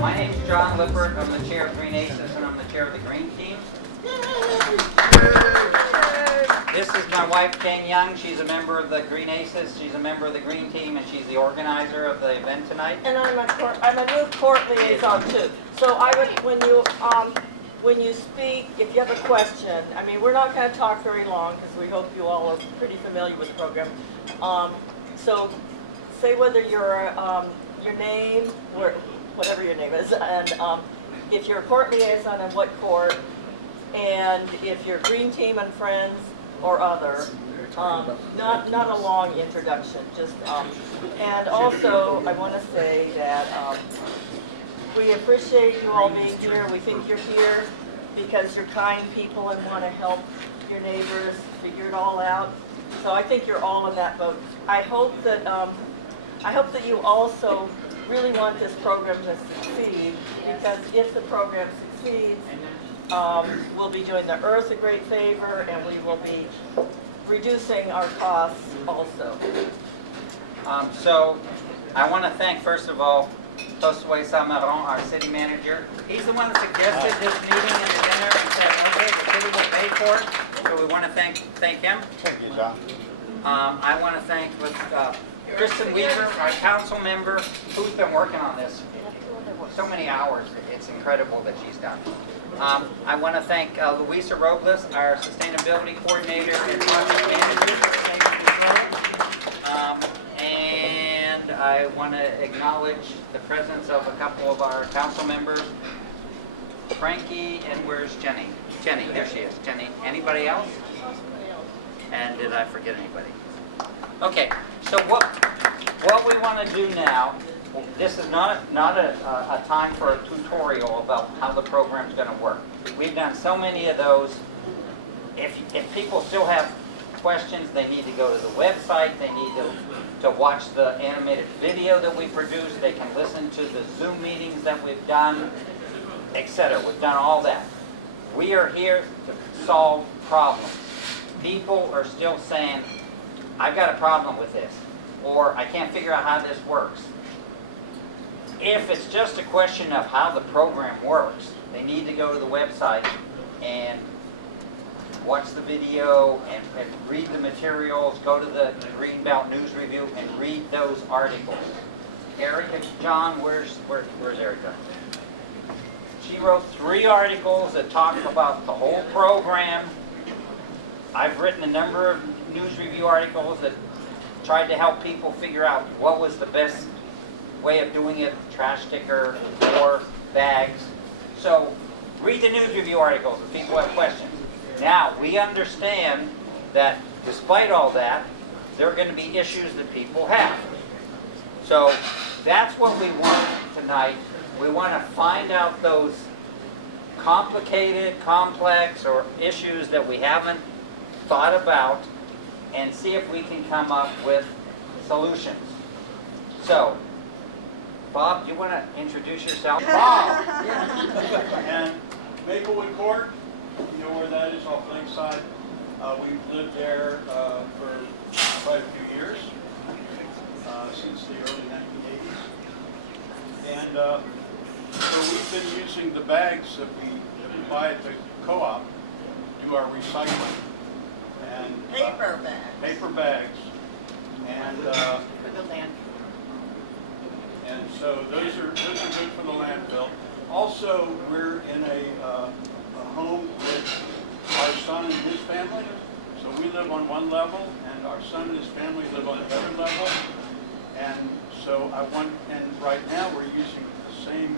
My name's John Lippert. I'm the chair of Green Aces, and I'm the chair of the Green Team. This is my wife, Ken Young. She's a member of the Green Aces. She's a member of the Green Team, and she's the organizer of the event tonight. And I'm a new court liaison too. So I would, when you speak, if you have a question, I mean, we're not going to talk very long because we hope you all are pretty familiar with the program. So say whether your name, whatever your name is, and if you're a court liaison and what court, and if you're Green Team and friends or other. Not a long introduction, just and also I want to say that we appreciate you all being here. We think you're here because you're kind people and want to help your neighbors figure it all out. So I think you're all in that boat. I hope that you also really want this program to succeed, because if the program succeeds, we'll be doing the earth a great favor, and we will be reducing our costs also. So I want to thank, first of all, Josue Samaron, our city manager. He's the one that suggested this meeting and the dinner and said, okay, the city will pay for it. So we want to thank him. Thank you, John. I want to thank Kristen Weaver, our council member, who's been working on this so many hours. It's incredible that she's done. I want to thank Luisa Robles, our sustainability coordinator and project manager for taking control. And I want to acknowledge the presence of a couple of our council members, Frankie, and where's Jenny? Jenny, there she is. Jenny, anybody else? And did I forget anybody? Okay, so what we want to do now, this is not a time for a tutorial about how the program's going to work. We've done so many of those. If people still have questions, they need to go to the website. They need to watch the animated video that we produce. They can listen to the Zoom meetings that we've done, etc. We've done all that. We are here to solve problems. People are still saying, I've got a problem with this, or I can't figure out how this works. If it's just a question of how the program works, they need to go to the website and watch the video and read the materials, go to the Greenbelt News Review and read those articles. Erica, John, where's Erica? She wrote 3 articles that talk about the whole program. I've written a number of news review articles that tried to help people figure out what was the best way of doing it, trash sticker or bags. So read the news review articles if people have questions. Now, we understand that despite all that, there are going to be issues that people have. So that's what we want tonight. We want to find out those complicated, complex, or issues that we haven't thought about and see if we can come up with solutions. So, Bob, do you want to introduce yourself? Bob! And Maplewood Court, you know where that is, off Lakeside. We've lived there for quite a few years, since the early 1980s. And so we've been using the bags that we buy at the co-op to do our recycling. And Paper bags. Paper bags. And For the land. And so those are good for the landfill. Also, we're in a home with our son and his family. So we live on one level, and our son and his family live on the other level. And so and right now we're using the same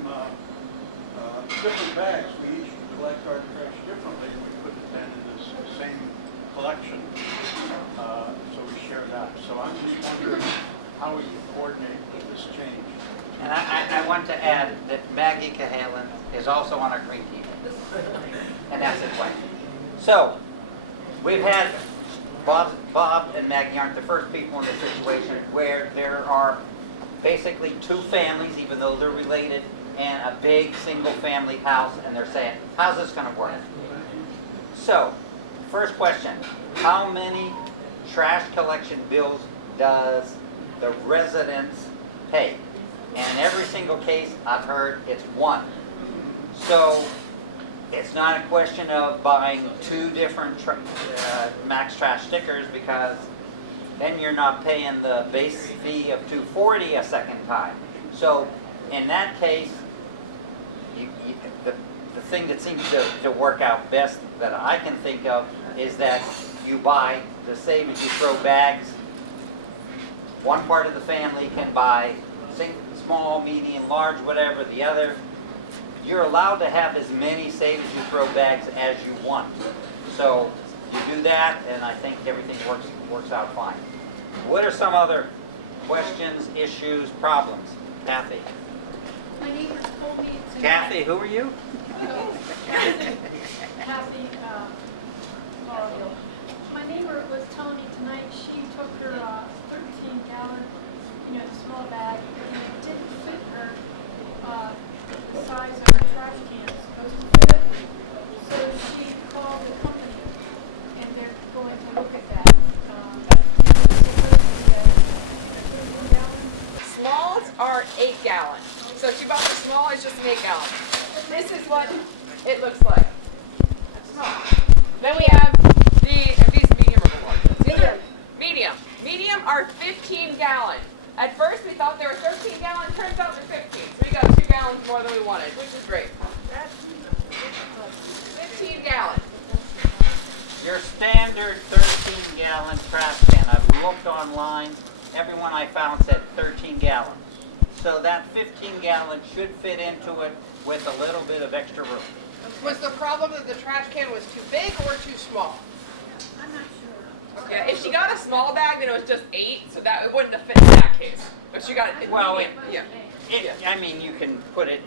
different bags. We each collect our trash differently, and we put it then in this same collection. So we share that. So I'm just wondering how we can coordinate with this change. And I want to add that Maggie Cahalan is also on our Green Team. And that's his wife. So, we've had, Bob and Maggie aren't the first people in this situation where there are basically 2 families, even though they're related, and a big single family house, and they're saying, how's this going to work? So, first question, how many trash collection bills does the residents pay? And in every single case I've heard, it's one. So it's not a question of buying two different max trash stickers, because then you're not paying the base fee of $240 a second time. So in that case, the thing that seems to work out best that I can think of is that you buy the save as you throw bags. One part of the family can buy small, medium, large, whatever. The other, you're allowed to have as many save as you throw bags as you want. So you do that, and I think everything works out fine. What are some other questions, issues, problems? Kathy. My neighbors told me tonight. Kathy, who are you? Kathy, Laurel. My neighbor was telling me tonight she took her 13-gallon, the small bag, and it didn't fit her the size of her trash can. It's supposed to fit. So she called the company, and they're going to look at that. Smalls are 8-gallon. So she bought the small, it's just an 8-gallon. This is what it looks like. That's small. Then we have these medium or large. These are medium. Medium are 15-gallon. At first we thought they were 13-gallon. Turns out they're 15. So we got 2 gallons more than we wanted, which is great. 15-gallon. Your standard 13-gallon trash can. I've looked online. Everyone I found said 13 gallons. So that 15-gallon should fit into it with a little bit of extra room. Was the problem that the trash can was too big or too small? I'm not sure. Okay, if she got a small bag, then it was just 8, so that it wouldn't have fit in that case. But she got it. Well, yeah. I mean, you can put it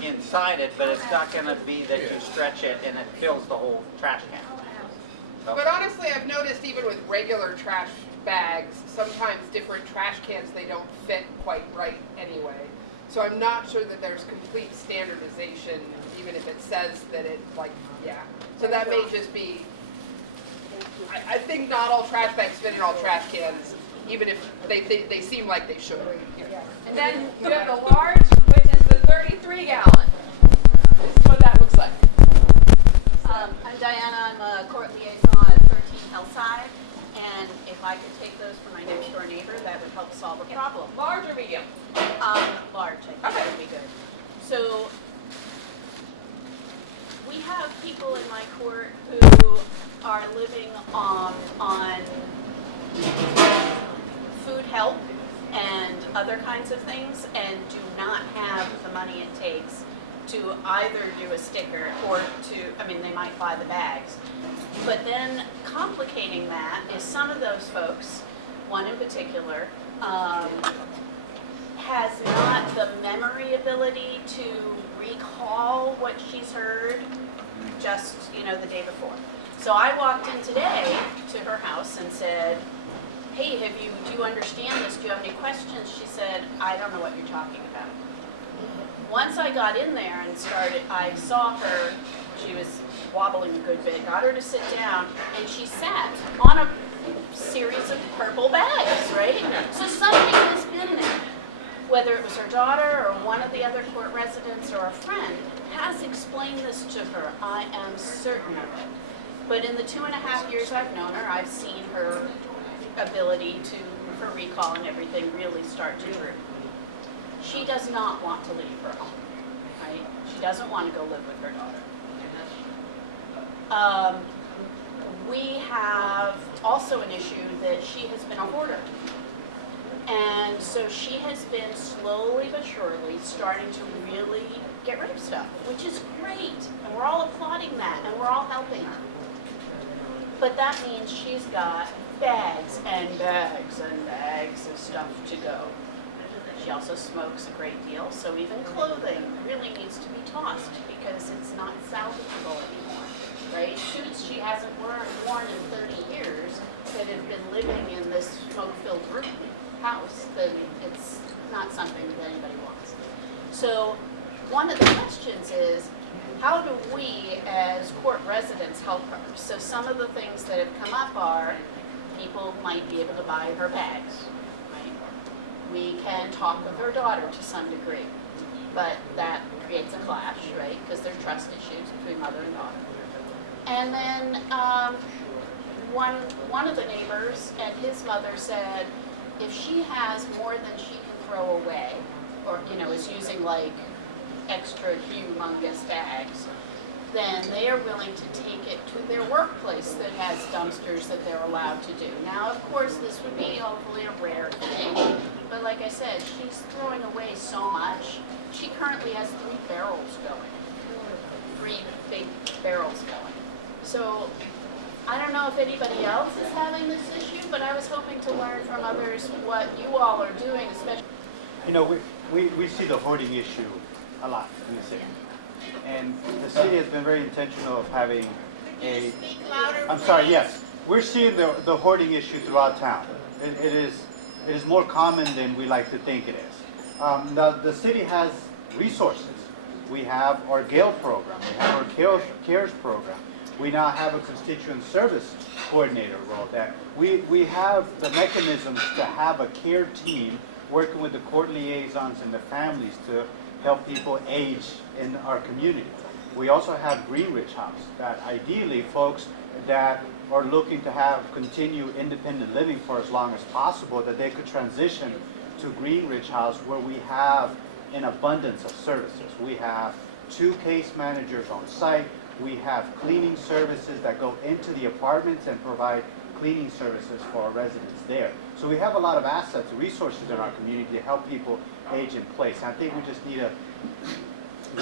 inside it, but it's not going to be that you stretch it and it fills the whole trash can. So, But honestly, I've noticed even with regular trash bags, sometimes different trash cans, they don't fit quite right anyway. So I'm not sure that there's complete standardization, even if it says that it, So that may just be, I think not all trash bags fit in all trash cans, even if they seem like they should. And then you have the large, which is the 33-gallon. This is what that looks like. I'm Diana. I'm a court liaison at 13 Hillside, and if I could take those for my next door neighbor, that would help solve a problem. Large or medium? Large, I think would be good. So we have people in my court who are living on food help and other kinds of things, and do not have the money it takes to either do a sticker or they might buy the bags. But then complicating that is some of those folks, one in particular, has not the memory ability to recall what she's heard just, the day before. So I walked in today to her house and said, hey, do you understand this? Do you have any questions? She said, I don't know what you're talking about. Once I got in there and I saw her, she was wobbling a good bit, got her to sit down, and she sat on a series of purple bags, right? So somebody has been there, whether it was her daughter or one of the other court residents or a friend, has explained this to her. I am certain of it. But in the 2.5 years I've known her, I've seen her ability for recall and everything really start to improve. She does not want to leave her home, right? She doesn't want to go live with her daughter. We have also an issue that she has been a hoarder. And so she has been slowly but surely starting to really get rid of stuff, which is great. And we're all applauding that, and we're all helping her. But that means she's got bags and bags and bags of stuff to go. She also smokes a great deal, so even clothing really needs to be tossed because it's not salvageable anymore, right? Suits she hasn't worn in 30 years that have been living in this smoke-filled house, then it's not something that anybody wants. So one of the questions is, how do we as court residents help her? So some of the things that have come up are people might be able to buy her bags, right? we can talk with her daughter to some degree. But that creates a clash, right? Because there are trust issues between mother and daughter. And then one of the neighbors and his mother said, if she has more than she can throw away, or is using like extra humongous bags, then they are willing to take it to their workplace that has dumpsters that they're allowed to do. Now, of course, this would be hopefully a rare thing, but like I said, she's throwing away so much. She currently has 3 barrels going, 3 big barrels going. So I don't know if anybody else is having this issue, but I was hoping to learn from others what you all are doing, especially. We see the hoarding issue a lot in the city. And the city has been very intentional of having a... Speak louder, I'm sorry, please. yes. We're seeing the hoarding issue throughout town. It is more common than we like to think it is. The city has resources. We have our GALE program. We have our CARES program. We now have a constituent service coordinator role that we have the mechanisms to have a care team working with the court liaisons and the families to help people age in our community. We also have Greenridge House that ideally folks that are looking to continue independent living for as long as possible, that they could transition to Greenridge House where we have an abundance of services. We have 2 case managers on site. We have cleaning services that go into the apartments and provide cleaning services for our residents there. So we have a lot of assets, resources in our community to help people age in place. And I think we just need to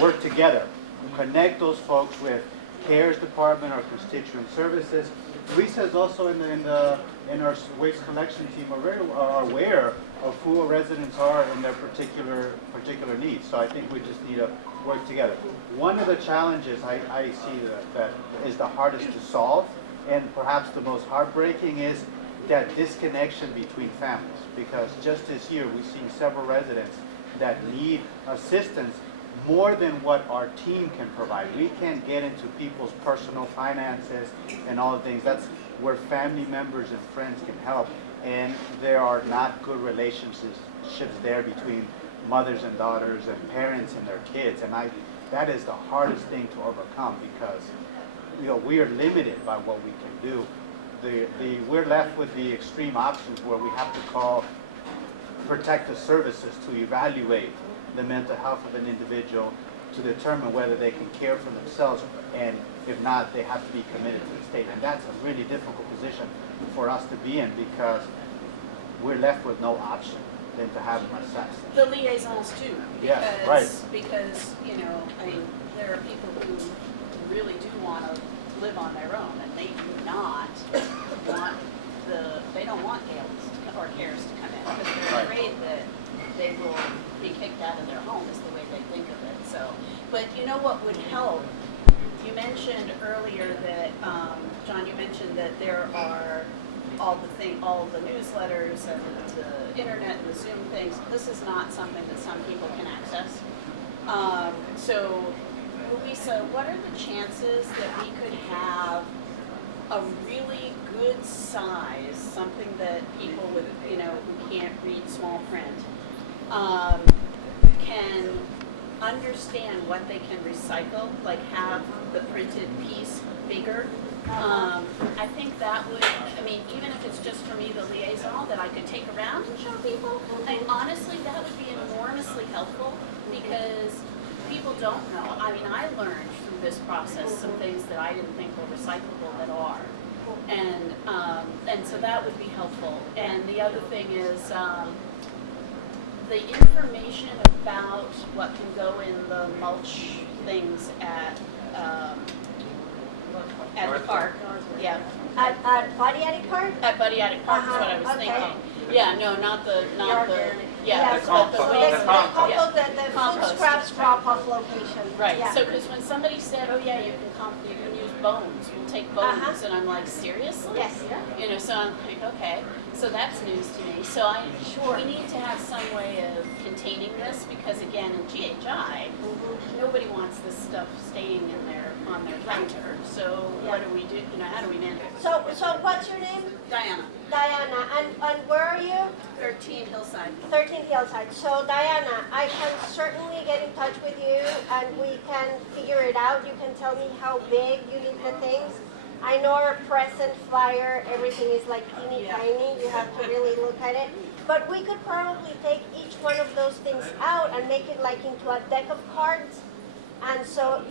work together, connect those folks with CARES department, our constituent services. Lisa is also in our waste collection team are very aware of who our residents are and their particular needs. So I think we just need to work together. One of the challenges I see that is the hardest to solve, and perhaps the most heartbreaking, is that disconnection between families. Because just this year, we've seen several residents that need assistance more than what our team can provide. We can't get into people's personal finances and all the things. That's where family members and friends can help. And there are not good relationships there between mothers and daughters and parents and their kids. And that is the hardest thing to overcome, because we are limited by what we can do. We're left with the extreme options where we have to call protective services to evaluate the mental health of an individual to determine whether they can care for themselves, and if not, they have to be committed to the state. And that's a really difficult position for us to be in, because we're left with no option than to have them assessed. The liaisons too, Yeah, right. because there are people who really do want to live on their own, and they do not want they don't want GALES or CARES to come in, because they're Right. afraid that they will be kicked out of their home, is the way they think of it. So, but what would help? You mentioned earlier that John, you mentioned that there are all the newsletters and the internet and the Zoom things. This is not something that some people can access. So, Louisa, what are the chances that we could have a really good size, something that people with, who can't read small print, can understand what they can recycle, like have the printed piece bigger? I think that would, even if it's just for me, the liaison, that I could take around and show people, honestly, that would be enormously helpful, because people don't know. I learned through this process some things that I didn't think were recyclable that are. And so that would be helpful. And the other thing is, the information about what can go in the mulch things at the park. Yeah. At Buddy Attic Park? At Buddy Attic Park is what I was okay. thinking. Yeah, no, not the, Yeah, The so compost. they The compost. the food Compost. scraps drop-off location. Right, Yeah. so because when somebody said, oh yeah, you can use bones, we'll take bones, and I'm like, seriously? Yes. So I'm like, okay, so that's news to me. So we need to have some way of containing this, because again, in GHI, nobody wants wants this stuff staying in there on their renter. So what do we do, how do we manage it? So what's your name? Diana, Diana, and where are you? 13 Hillside. 13 Hillside. So Diana, I can certainly get in touch with you and we can figure it out. You can tell me how big you need the things. I know our present flyer, everything is like teeny tiny. You have to really look at it. But we could probably take each one of those things out and make it like into a deck of cards. And so,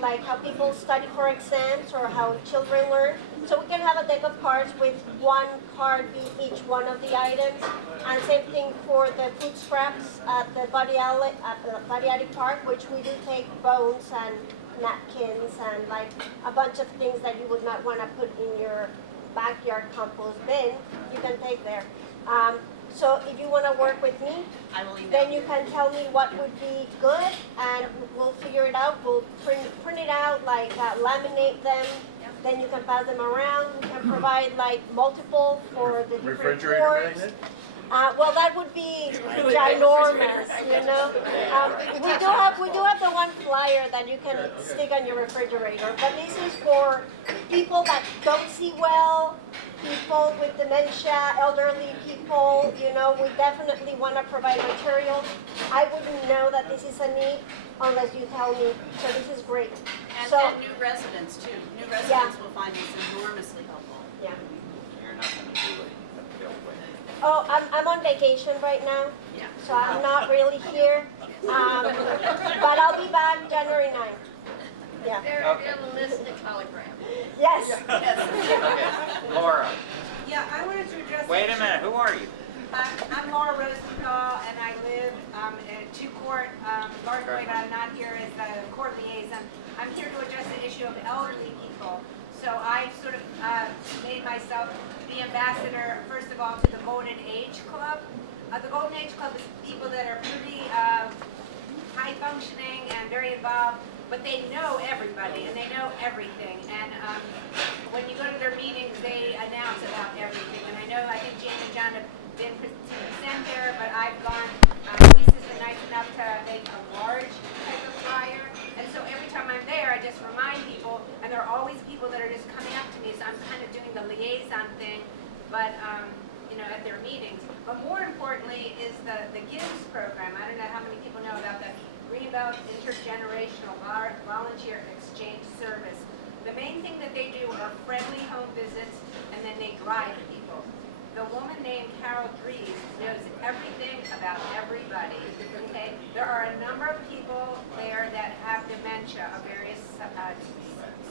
like how people study for exams or how children learn. So we can have a deck of cards with one card be each one of the items. And same thing for the food scraps at the Body Attic Park, which we do take bones and napkins and like a bunch of things that you would not want to put in your backyard compost bin, you can take there. So if you want to work with me, I will email then you can tell me what would be good and we'll figure it out. We'll print it out, like laminate them, then you can pass them around. We can provide like multiple for the different Refrigerator boards. magnet? Well, that would be ginormous, We do have the one flyer that you can stick on your refrigerator, but this is for people that don't see well, people with dementia, elderly people, we definitely want to provide materials. I wouldn't know that this is a need unless you tell me, so this is great. And, So, and new residents too. New residents will find this enormously helpful. yeah. You're not gonna do it. Oh, I'm on vacation right now, Yeah. so I'm not really here. But I'll be back January 9th. Yeah. Okay. list the telegram. Yes. Okay, Laura, Yeah, I wanted to address. wait a minute, who are you? I'm Laura Rosenthal, and I live at 2 Court. Largely, I'm not here as the court liaison. I'm here to address the issue of elderly people. So I sort of made myself the ambassador, first of all, to the Golden Age Club. The Golden Age Club is people that are pretty high functioning and very involved, but they know everybody and they know everything. And when you go to their meetings, they announce about everything. And I think Jane and John have been sent there, but I've gone, Lisa's been nice enough to make a large type of flyer. And so every time I'm there, I just remind people, and there are always people that are just coming up to me, so I'm kind of doing the liaison thing, but at their meetings. But more importantly is the GIVES program. I don't know how many people know about the Greenbelt Intergenerational Volunteer Exchange Service. The main thing that they do are friendly home visits, and then they drive people. The woman named Carol Drees knows everything about everybody, okay? There are a number of people there that have dementia of various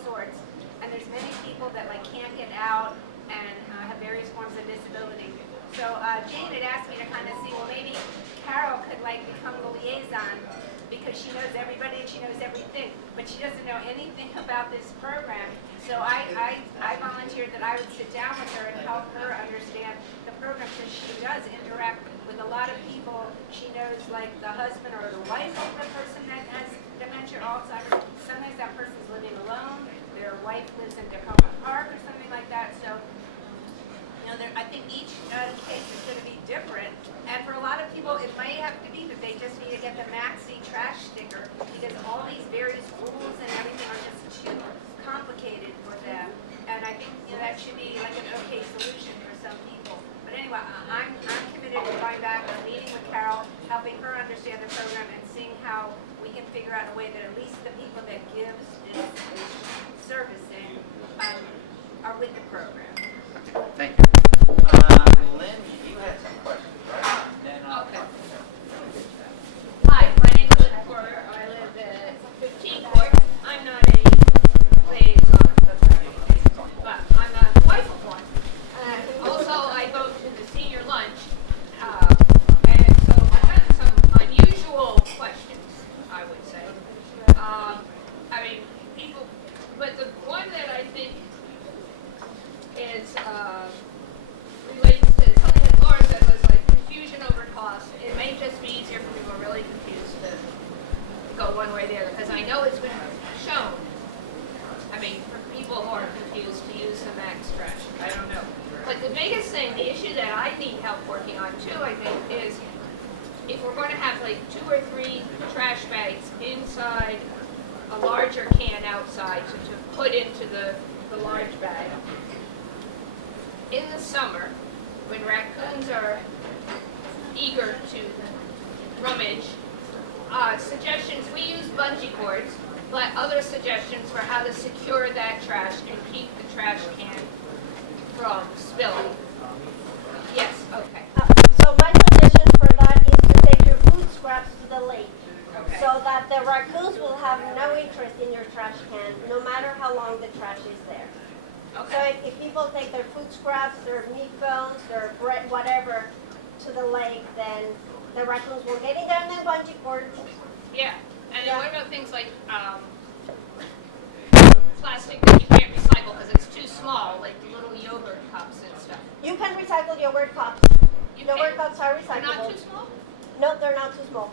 sorts, and there's many people that can't get out and have various forms of disability. So Jane had asked me to kind of see, well, maybe Carol could become the liaison because she knows everybody and she knows everything, but she doesn't know anything about this program. So I volunteered that I would sit down with her and help her understand the program because she does interact with a lot of people. She knows the husband or the wife of the person that has dementia or Alzheimer's. Sometimes that person's living alone. Their wife lives in Tacoma Park or something like that. So I think each case is going to be different, and for a lot of people, it may have to be that they just need to get the maxi trash sticker because all these various rules and everything are just too complicated for them. And I think that should be an okay solution for some people. But anyway, I'm committed to going back and meeting with Carol, helping her understand the program, and seeing how we can figure out a way that at least the people that GIVES is servicing are with the program. Thank you. Lynn, you had some questions, right? Then Okay. Hi, my name is Lynn Porter. I live at 15 Court. I'm not a liaison, but I'm a wife of one. Also, I go to the senior lunch, and so I have some unusual questions, I would say. People, but the one that I think is relates to something that Laura said was confusion over cost. It may just be easier for people who are really confused to go one way or the other, because I know it's been shown. For people who are confused to use the max trash. I don't know. But the biggest thing, the issue that I need help working on too, I think, is if we're going to have 2 or 3 trash bags inside larger can outside to put into the large bag. In the summer, when raccoons are eager to rummage, suggestions, we use bungee cords, but other suggestions for how to secure that trash and keep the trash can from spilling. Yes, okay. So my suggestion for that is to take your food scraps to the lake. Okay. So that the raccoons will have no interest in your trash can, no matter how long the trash is there. So Okay. if people take their food scraps, their meat bones, their bread, whatever, to the lake, then the raccoons won't get in there, and then bungee cords. Yeah. And then Yeah. what about things like plastic that you can't recycle because it's too small, like the little yogurt cups and stuff? You can recycle yogurt cups. You Yogurt can't? cups are They're not recyclable. too small? No, they're not too small.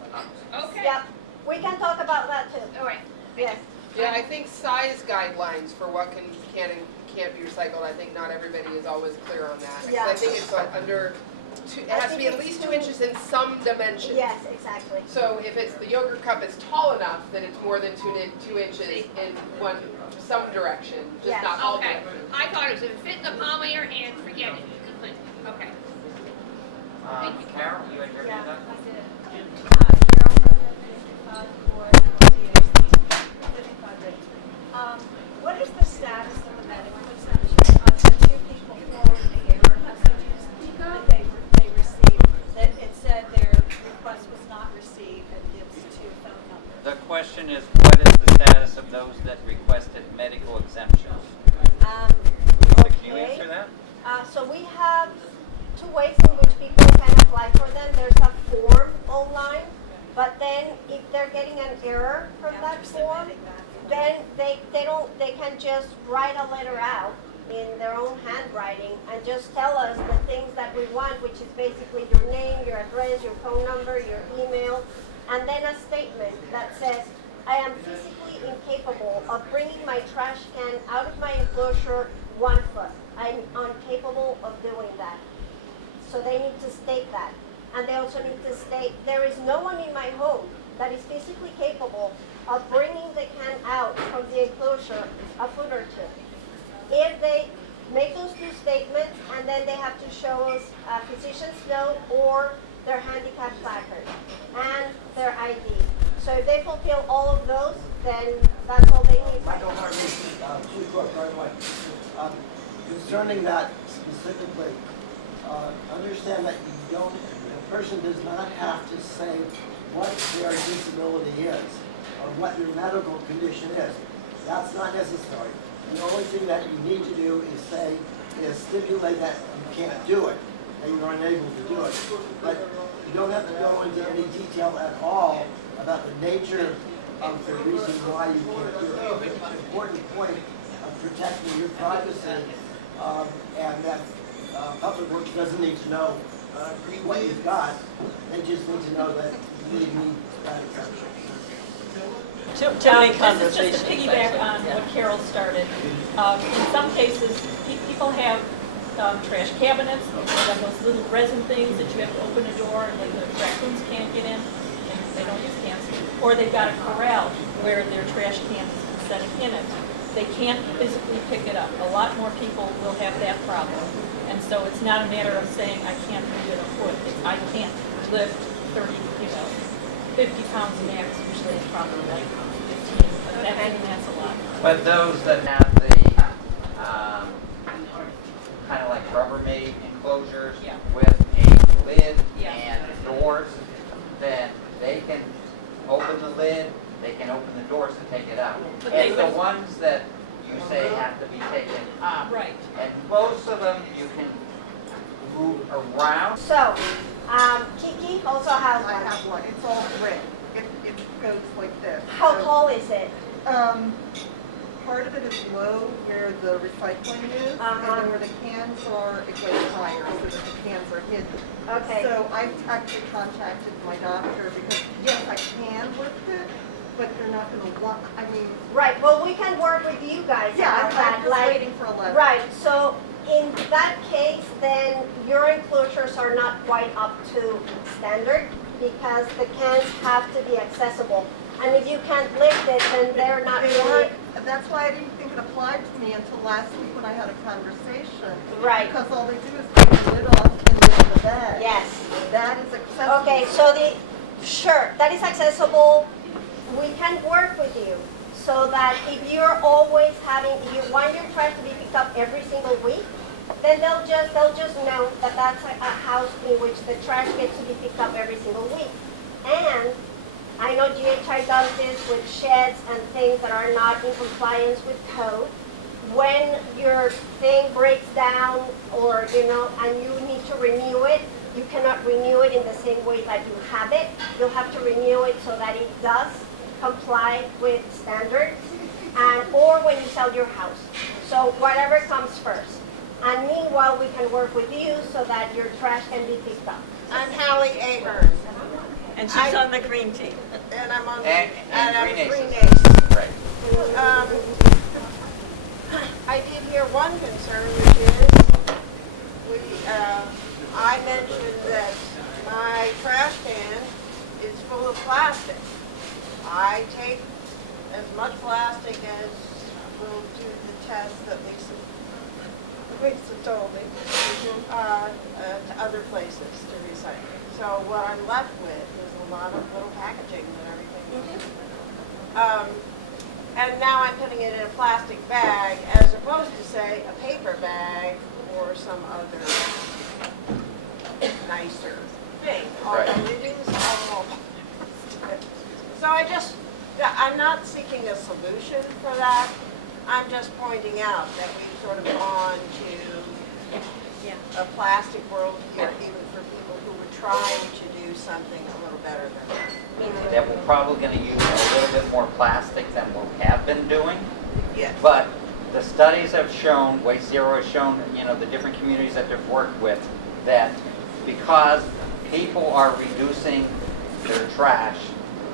Okay. Yep, we can talk about that too. All right. Yes. Yeah, I think size guidelines for what can and can't be recycled, I think not everybody is always clear on that. 'Cause Yeah. I think it's like under, it has to be at least 2 inches in some dimension. Yes, exactly. So if it's the yogurt cup is tall enough, then it's more than 2 inches in some direction, just Yes. not all Okay. directions. I thought it was if it fit in the palm of your hand, forget it. Okay. Carol, you had your hand up? What is the status of the medical exemption of the two people forwarded the error messages that they received? That it said their request was not received and gives two phone numbers. The question is, what is the status of those that requested medical exemptions? Lisa, can you Okay. answer that? So we have two ways in which people can apply for them. There's a form online, but then if they're getting an error from that form, then they can just write a letter out in their own handwriting and just tell us the things that we want, which is basically your name, your address, your phone number, your email, and then a statement that says, I am physically incapable of bringing my trash can out of my enclosure 1 foot. I'm incapable of doing that. So they need to state that. And they also need to state, there is no one in my home that is physically capable of bringing the can out from the enclosure a foot or two. If they make those two statements, and then they have to show us a physician's note or their handicap placard and their ID. So if they fulfill all of those, then that's all they need. Michael Hartley, Chief Court, right away. Concerning that specifically, understand that the person does not have to say what their disability is or what their medical condition is. That's not necessary. The only thing that you need to do is stipulate that you can't do it, that you're unable to do it. But you don't have to go into any detail at all about the nature of the reason why you can't do it. It's an important point of protecting your privacy, and that Public Works doesn't need to know what you've got. They just need to know that you need that exemption. Too many conversations. This is just to piggyback on what Carol started. In some cases, people have trash cabinets, they have those little resin things that you have to open a door and the raccoons can't get in, they don't use cans. Or they've got a corral where their trash can is sitting in it. They can't physically pick it up. A lot more people will have that problem. And so it's not a matter of saying, I can't do it a foot. It's, I can't lift 50 pounds max. Usually it's probably like 15, but that's a lot. But those that have the kind of like Rubbermaid enclosures Yeah. with a lid Yeah. and doors, then they can open the lid, they can open the doors to take it out. But they It's the would- ones that you say have to be taken up. Right. And most of them you can move around. So, Kiki also has I one. have one, it's all red. It goes like this. How So, tall is it? Part of it is low where the recycling is, and then where the cans are, it goes higher so that the cans are hidden. Okay. So I've actually contacted my doctor because, yes, I can lift it, but they're not gonna want, I mean, Right, well, we can work with you guys yeah, about that. I'm just waiting for a letter. Right, so in that case, then your enclosures are not quite up to standard because the cans have to be accessible. And if you can't lift it, then they're not really, That's why I didn't think it applied to me until last week when I had a conversation. right, Because all they do is take the lid off and lift the bag. yes. That is accessible. Okay, so sure, that is accessible. We can work with you so that if you're always if you want your trash to be picked up every single week, then they'll just know that that's a house in which the trash gets to be picked up every single week. And I know GHI does this with sheds and things that are not in compliance with code. When your thing breaks down or, and you need to renew it, you cannot renew it in the same way that you have it. You'll have to renew it so that it does comply with standards, or when you sell your house. So whatever comes first. And meanwhile, we can work with you so that your trash can be picked up. I'm Hallie Ahern, And she's on the green team. and I'm on And I'm Green Green Aces. Aces. Right. I did hear one concern, which is I mentioned that my trash can is full of plastic. I take as much plastic as will do the test that Lisa told me, to other places to recycle. So what I'm left with is a lot of little packaging and everything. And now I'm putting it in a plastic bag as opposed to, say, a paper bag or some other nicer thing. Right. Although it is all plastic. So I'm not seeking a solution for that. I'm just pointing out that we've sort of gone to a plastic world here, even for people who were trying to do something a little better than that. That we're probably going to use a little bit more plastic than we have been doing. Yes. But the studies have shown, Waste Zero has shown, the different communities that they've worked with, that because people are reducing their trash,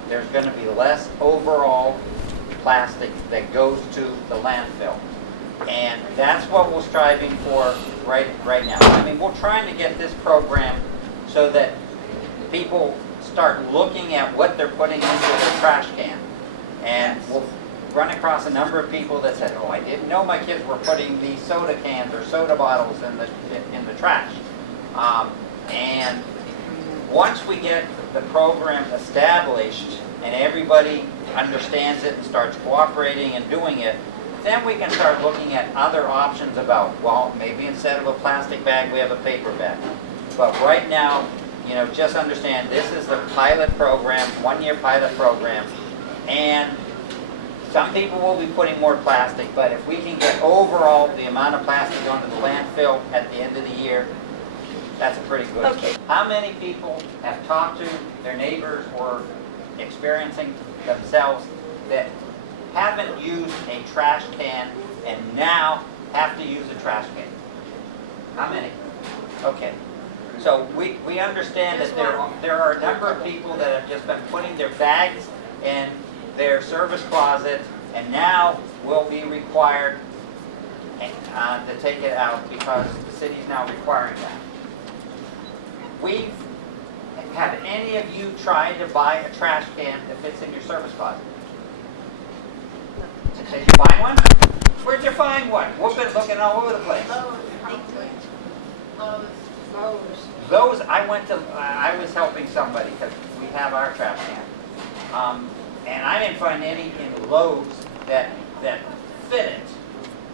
there's going to be less overall plastic that goes to the landfill. And that's what we're striving for right now. I mean, we're trying to get this program so that people start looking at what they're putting into their trash can. And we'll run across a number of people that said, oh, I didn't know my kids were putting these soda cans or soda bottles in the trash. And once we get the program established and everybody understands it and starts cooperating and doing it, then we can start looking at other options about, well, maybe instead of a plastic bag, we have a paper bag. But right now, just understand this is the pilot program, 1-year pilot program, and some people will be putting more plastic, but if we can get overall the amount of plastic going to the landfill at the end of the year, that's a pretty good. Okay. How many people have talked to their neighbors or experiencing themselves that haven't used a trash can and now have to use a trash can? How many? Okay. So we understand that there are a number of people that have just been putting their bags in their service closet and now will be required to take it out because the city is now requiring that. Have any of you tried to buy a trash can that fits in your service closet? Did you find one? Where'd you find one? We've been looking all over the place. Those, I was helping somebody because we have our trash can. And I didn't find any in Lowe's that fit it.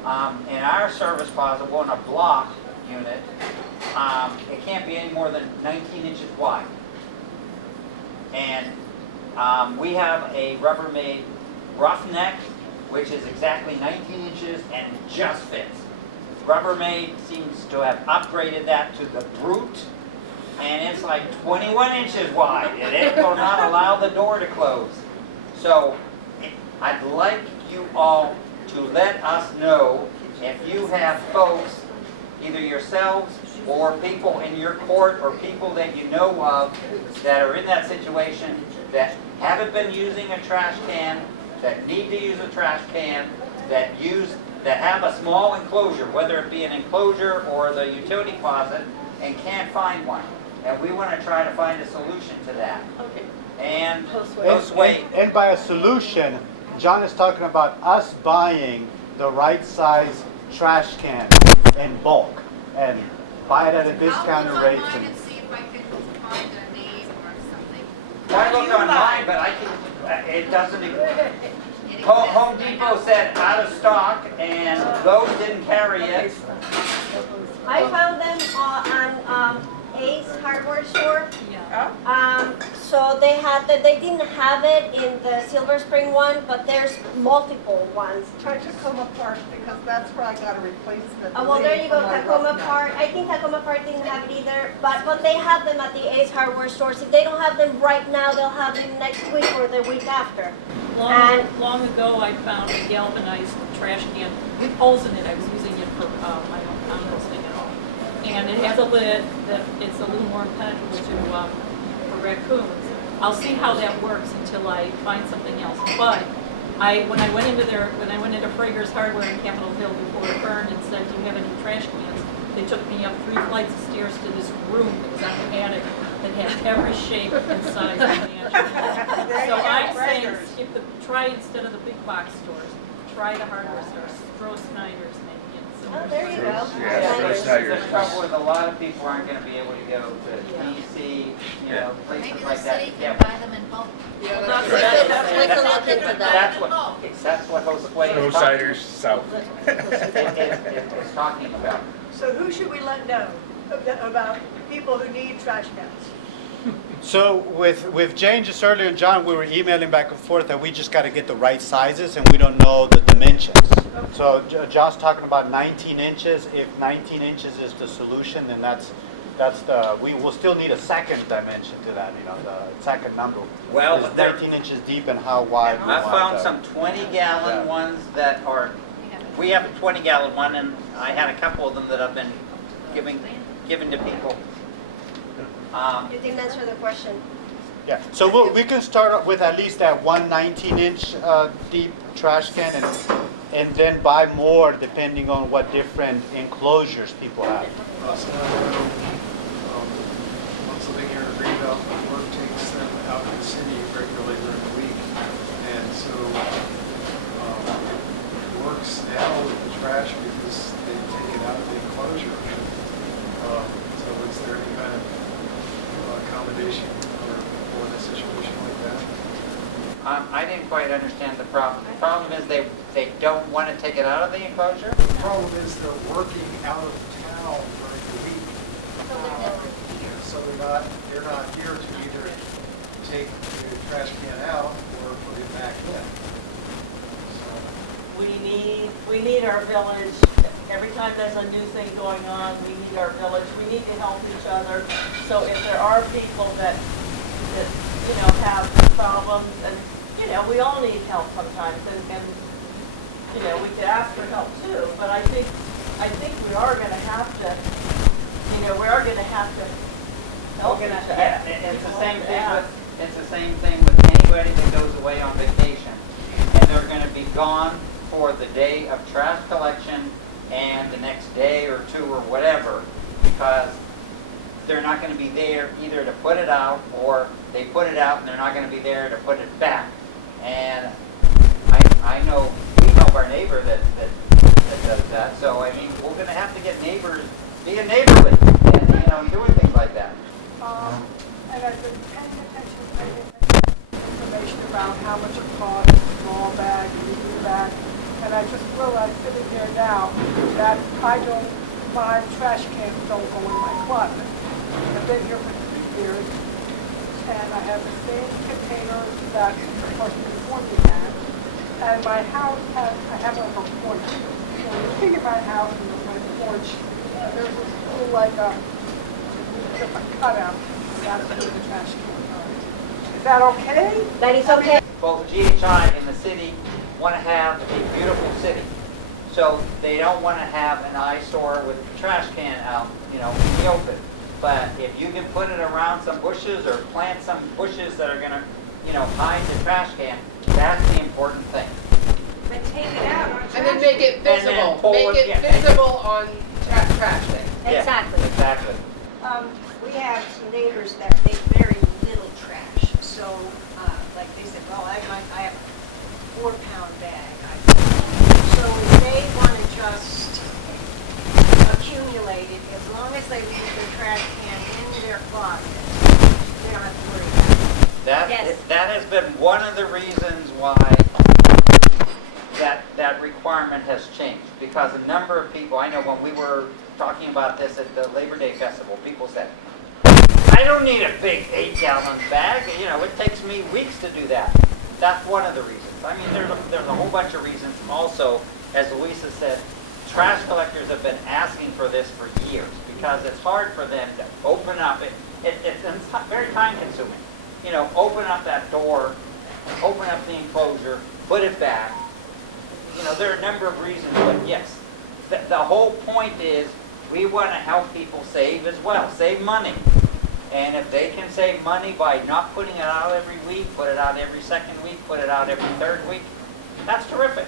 In our service closet, we're in a block unit. It can't be any more than 19 inches wide. And we have a Rubbermaid roughneck, which is exactly 19 inches and just fits. Rubbermaid seems to have upgraded that to the Brute, and it's like 21 inches wide, and it will not allow the door to close. So I'd like you all to let us know if you have folks, either yourselves or people in your court or people that you know of that are in that situation that haven't been using a trash can, that need to use a trash can, that have a small enclosure, whether it be an enclosure or the utility closet, and can't find one. And we want to try to find a solution to that. Okay. and post-weight. And by a solution, John is talking about us buying the right size trash can in bulk and buy it at a discounted rate. I'll look online and see if I can find a name or something. I looked online, but I can, it doesn't exist. Home Depot said out of stock, and Lowe's didn't carry it. I found them on Ace Hardware Store. So they didn't have it in the Silver Spring one, but there's multiple ones. Try Tacoma Park, because that's where I got a replacement. Well, there you go, for my Tacoma roughneck. Park. I think Tacoma Park didn't have it either, but they have them at the Ace Hardware stores. If they don't have them right now, they'll have them next week or the week after. Long ago, I found a galvanized trash can with holes in it. I was using it for my own composting and all. And it has a lid that it's a little more impenetrable to for raccoons. I'll see how that works until I find something else. But when I went into Frager's Hardware in Capitol Hill before it burned and said, "Do you have any trash cans?" They took me up 3 flights of stairs to this room that was on the attic that had every shape and size imaginable. So I'm saying, try instead of the big box stores, try the hardware stores, Stroh Snyder's maybe. Oh, there you go. The trouble with a lot of people aren't going to be able to go to DC, places Maybe the like that. city can buy them in bulk. Yeah, That's that's we can look into that. That's what Josue No is ciders south. is talking about. So who should we let know about people who need trash cans? So with Jane just earlier and John, we were emailing back and forth that we just got to get the right sizes and we don't know the dimensions. So Josh talking about 19 inches. If 19 inches is the solution, then we will still need a second dimension to that, the second number. Well, It's 13 inches deep and how wide we I want found that. some 20-gallon ones that are, we have a 20-gallon one, and I had a couple of them that I've been given to people. You didn't answer the question. Yeah, so we can start with at least that one 19-inch deep trash can and then buy more depending on what different enclosures people have. So once living here in Greenbelt, work takes them out of the city regularly during the week. And so it works now with the trash because they take it out of the enclosure. So is there any kind of accommodation for a situation like that? I didn't quite understand the problem. The problem is they don't want to take it out of the enclosure? The problem is they're working out of town during the week. So they're not here to either take the trash can out or put it back in. We need our village. Every time there's a new thing going on, we need our village. We need to help each other. So if there are people that have problems, and we all need help sometimes, and we could ask for help too. But I think we are going to have to, help each other. Yeah, it's the same thing with anybody that goes away on vacation, and they're going to be gone for the day of trash collection and the next day or two or whatever, because they're not going to be there either to put it out, or they put it out and they're not going to be there to put it back. And I know we help our neighbor that does that. So I mean, we're going to have to get neighbors being neighborly and doing things like that. And I've been paying attention to information about how much it costs, a small bag, a medium bag. And I just realized sitting here now that my trash cans don't go in my closet. I've been here for 2 years, and I have the same container that the person before me had. And my house I have over 40. So when you think about a house and my porch, there's this little just a cutout. That's where the trash cans are. Is that okay? That is okay. Both GHI and the city want to have a beautiful city. So they don't want to have an eyesore with the trash can out, in the open. But if you can put it around some bushes or plant some bushes that are going to, hide the trash can, that's the important thing. But take it out on trash. And then make it And then visible. pull Make it- it yeah. visible on trash day. Exactly. Yeah, exactly. We have some neighbors that make very little trash. So, like they said, well, I have a 4-pound bag. So if they want to just accumulate it, as long as they leave their trash can in their closet, they don't have to worry about it. That has been one of the reasons why that requirement has changed, because a number of people, I know when we were talking about this at the Labor Day Festival, people said, I don't need a big 8-gallon bag, it takes me weeks to do that. That's one of the reasons. I mean, there's a whole bunch of reasons. Also, as Louisa said, trash collectors have been asking for this for years, because it's hard for them to open up, it's very time consuming. Open up that door, open up the enclosure, put it back. There are a number of reasons, but yes, the whole point is we want to help people save as well, save money. And if they can save money by not putting it out every week, put it out every second week, put it out every third week, that's terrific.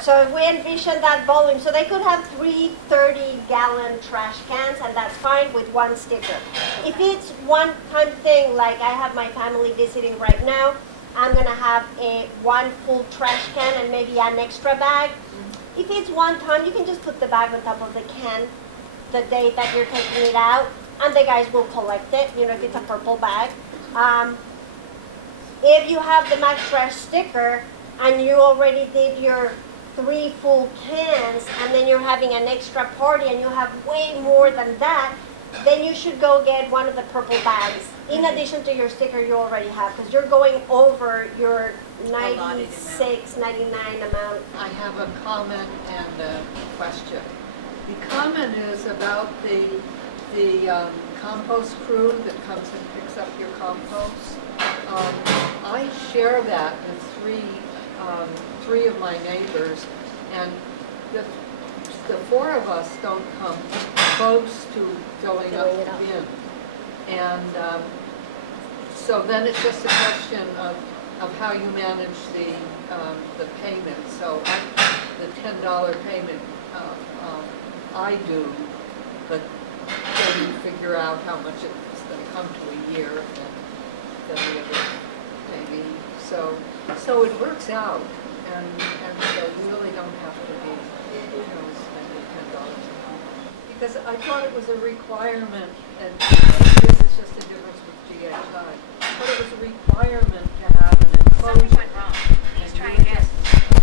So if we envision that volume, so they could have 3 30-gallon trash cans, and that's fine with one sticker. If it's one-time thing, like I have my family visiting right now, I'm going to have one full trash can and maybe an extra bag. If it's one time, you can just put the bag on top of the can the day that you're taking it out, and the guys will collect it, if it's a purple bag. If you have the Max Trash sticker and you already did your 3 full cans, and then you're having an extra party and you have way more than that, then you should go get one of the purple bags in addition to your sticker you already have, because you're going over your 96, 99 amount. I have a comment and a question. The comment is about the compost crew that comes and picks up your compost. I share that with three of my neighbors, and the 4 of us don't come close to going up the bin. And so then it's just a question of how you manage the payment. So the $10 payment I do, but then you figure out how much it's going to come to a year, and then the other maybe. So it works out, and so you really don't have to be spending $10 a month. Because I thought it was a requirement, and maybe this is just a difference with GHI, but it was a requirement to have an enclosure. Something went wrong. He's trying again.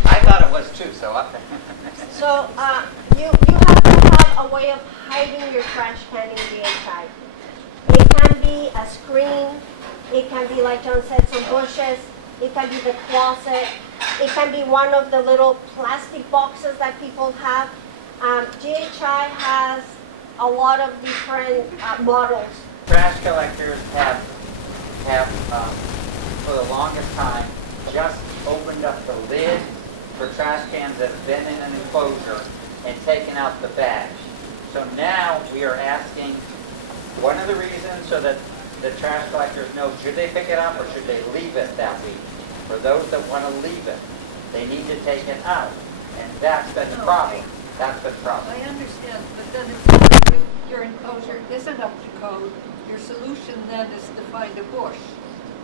I thought it was too, so So you have to have a way of hiding your trash can in GHI. It can be a screen, it can be, like John said, some bushes, it can be the closet, it can be one of the little plastic boxes that people have. GHI has a lot of different models. trash collectors have for the longest time just opened up the lid for trash cans that have been in an enclosure and taken out the badge. So now we are asking, one of the reasons so that the trash collectors know, should they pick it up or should they leave it that week? For those that want to leave it, they need to take it out. And that's been the problem. That's the problem. I understand, but then if your enclosure isn't up to code, your solution then is to find a bush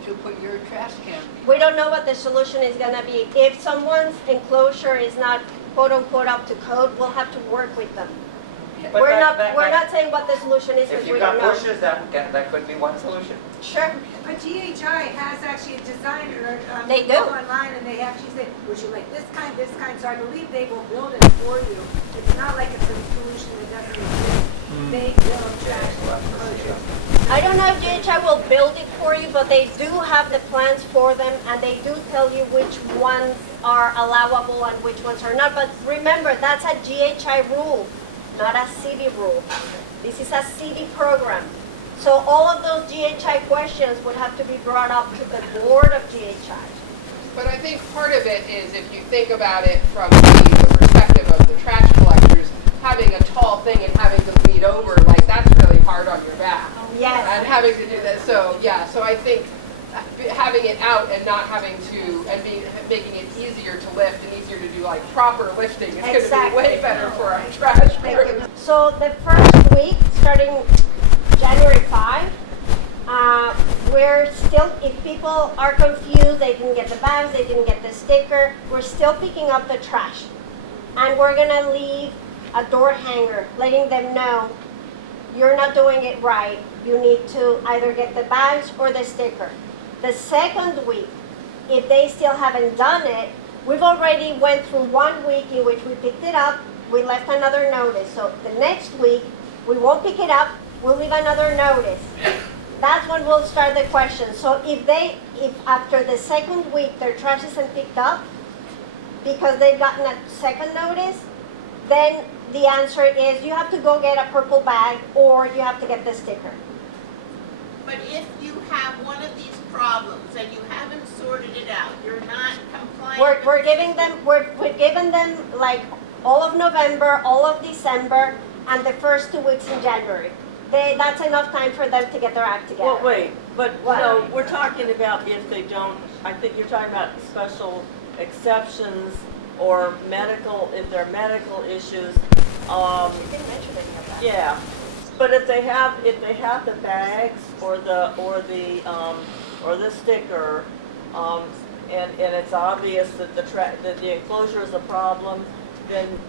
to put your trash can. We don't know what the solution is going to be. If someone's enclosure is not quote unquote up to code, we'll have to work with them. But We're not saying what the solution is if because you've we got don't know. bushes, that could be one solution. Sure. But GHI has actually a designer. They You do. go online and they actually say, would you like this kind, this kind? So I believe they will build it for you. It's not like it's a solution that doesn't exist. They build trash enclosures. I don't know if GHI will build it for you, but they do have the plans for them, and they do tell you which ones are allowable and which ones are not. But remember, that's a GHI rule, not a city rule. This is a city program. So all of those GHI questions would have to be brought up to the board of GHI. But I think part of it is, if you think about it from the perspective of the trash collectors, having a tall thing and having to lead over, like that's really hard on your back. Yes. And having to do that, so yeah, so I think having it out and not having to, and making it easier to lift and easier to do like proper lifting is going to be way better for our trash crew. So the first week, starting January 5, we're still, if people are confused, they didn't get the bags, they didn't get the sticker, we're still picking up the trash. And we're gonna leave a door hanger, letting them know, you're not doing it right. You need to either get the bags or the sticker. The second week, if they still haven't done it, we've already went through 1 week in which we picked it up, we left another notice. So the next week, we won't pick it up, we'll leave another notice. That's when we'll start the question. So if after the second week their trash isn't picked up because they've gotten a second notice, then the answer is you have to go get a purple bag or you have to get the sticker. But if you have one of these problems and you haven't sorted it out, you're not compliant. We're giving them like all of November, all of December, and the first 2 weeks in January. That's enough time for them to get their act together. Well, wait, but What? no, we're talking about if they don't, I think you're talking about special exceptions or medical, if there are medical issues. You didn't mention any of that. Yeah, but if they have the bags or the sticker, and it's obvious that that the enclosure is a problem, then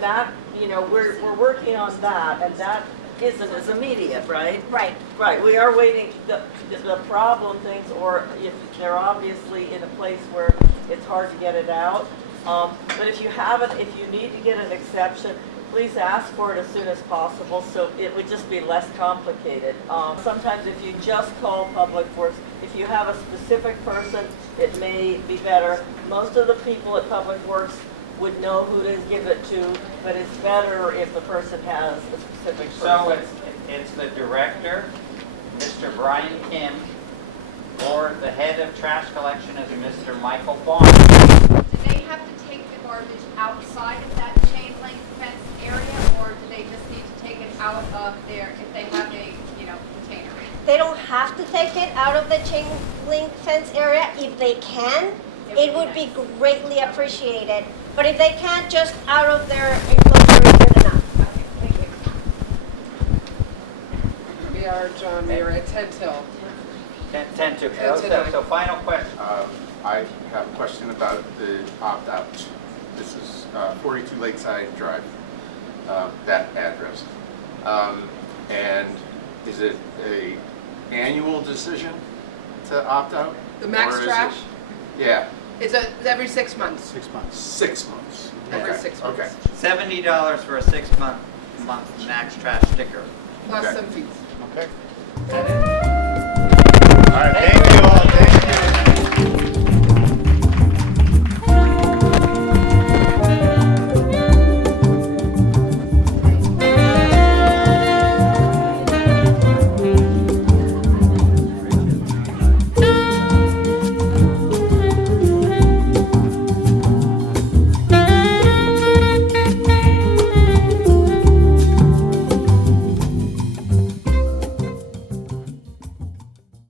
that, you know, we're working on that, and that isn't as immediate, right? Right. Right, we are waiting, the problem things, or if they're obviously in a place where it's hard to get it out. But if you need to get an exception, please ask for it as soon as possible, so it would just be less complicated. Sometimes if you just call Public Works, if you have a specific person, it may be better. Most of the people at Public Works would know who to give it to, but it's better if the person has a specific person. So it's the director, Mr. Brian Kim, or the head of trash collection is Mr. Michael Bond. Do they have to take the garbage outside of that chain link fence area, or do they just need to take it out of there if they have a, container? They don't have to take it out of the chain link fence area. If they can, it would be greatly appreciated. But if they can't, just out of their enclosure is good enough. Okay, thank you. We are adjourned. We are at 10 till. 10 to. 10 to 9. So final question. I have a question about the opt-out. This is 42 Lakeside Drive, that address. And is it a annual decision to opt out? The max Or is trash? Yeah, It's every 6 months. 6 months. 6 months. Every Okay, 6 months. Okay. $70 for a 6-month max trash sticker. Plus Okay. some fees. Okay. That is